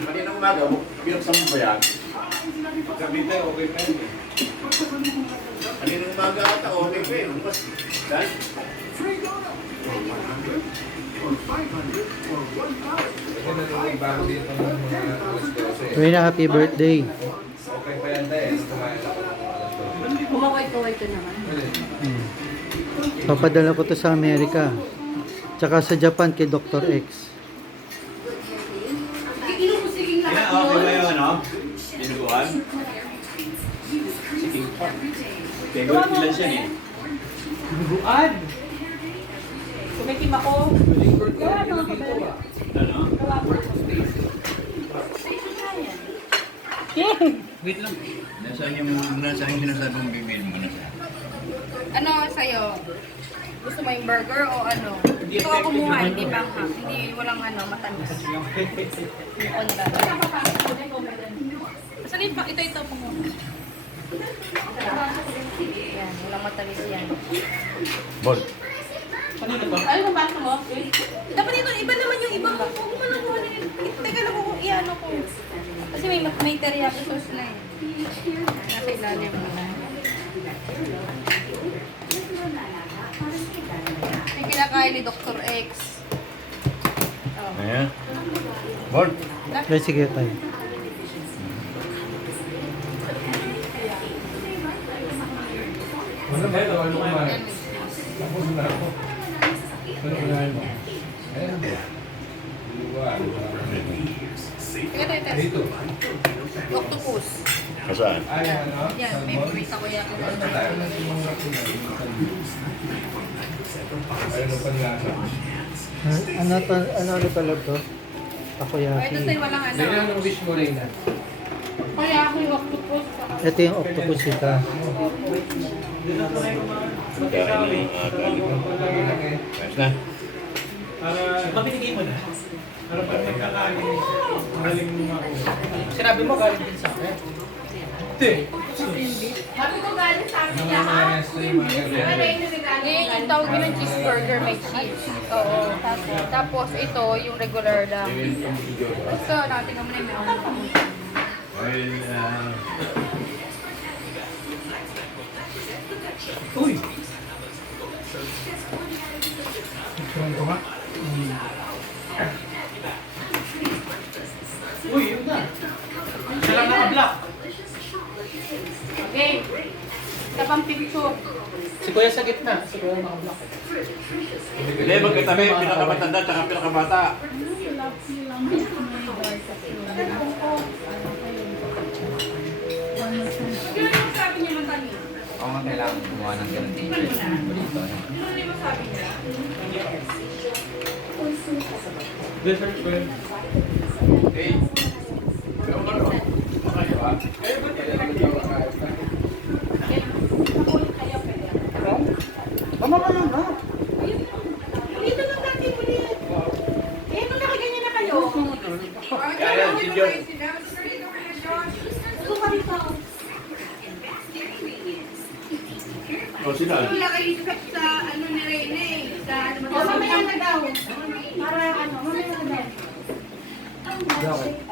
Kanina umaga, binuksan mo ba yan? Gabi tayo, okay pa yun eh. Kanina umaga ata, okay pa yun. Mas, dahil, Ito na yung bago dito ng mga alas 12. Reyna, happy birthday. Okay pa yan tayo. Kumain ako ng alas 12. Kumaway-kaway ka naman. Hmm. Papadala ko to sa Amerika. Tsaka sa Japan kay Dr. X. Inuusiging lahat okay ba yun. yung ano? Dinuguan? Sige. Kaya ilan siya eh. Buad! Kumikim ako. Gawa mo ako ba? Ano? Gawa mo ako. Wait lang. Nasaan yung sinasabang bibili mo na sa? Ano sa'yo? Gusto mo yung burger o ano? Ito ako kumuha, hindi banghang. Hindi, walang ano, matamis. Yung onda. Saan yung ito kumuha? Yan, walang matamis yan. Bol. Ano ang baso mo? Dapat ito, iba naman yung iba. Huwag mo lang kuha nila. Teka lang kung iano ko. Kasi may teriyaki sauce na eh. Nasa ilalim mo na. Yung kinakain ni Dr. X. Oh. Ayan. Bol. Ay, sige tayo. Wala ba ito? Ano kumain? Tapos na ako. Ano kumain mo? Ayan ba? Ito, ito. Dito. Octopus. Kasaan? Ay, ano? Yan, may paborito ko yan. Ano na tayo na yung mga kumain? Ayun ang panlasa. Ano pala to? Oh, ito Takoyaki. sa'yo walang ano. Reyna, anong wish mo, Reyna? Kaya ako yung octopus. Ito yung octopus ita. Kaya na yung kanin. Lagi lang eh. Ayos na. Para binigay mo na. Para pag nagkakain, galing mo ako. Sinabi mo galing din sa akin. Hindi. Sabi ko galing sa akin Yung niya. mga resto yung mga ganyan. Ngayon yung tawag yun ng cheeseburger, may cheese. Oo. Tapos ito, yung regular lang. So, natin naman yung meron. Well, Uy! Ito ko nga. Uy, yun na. Siya lang naka-block. Okay. Tapang picture. Si Kuya sa gitna. Si Kuya naka-block. hindi, magkatabi, pinakamatanda at pinakabata. Ano yung sabi niya ng tanin? Ako nga kailangan gumawa ng ganun dito. Dito. Ano yung sabi niya? Good search, Kuya. Okay. Pero ano? Makayo ah. Eh, ba't kaya nagkakain ka? Tama ka lang ha? Dito lang natin ulit. Eh, nung nakaganyan na kayo. Kaya, si John. Gusto ka rito. O, sila. Wala kayo sa ano ni Rene eh. Sa ano O, mamaya na daw. Para ano, mamaya na daw. Bakit?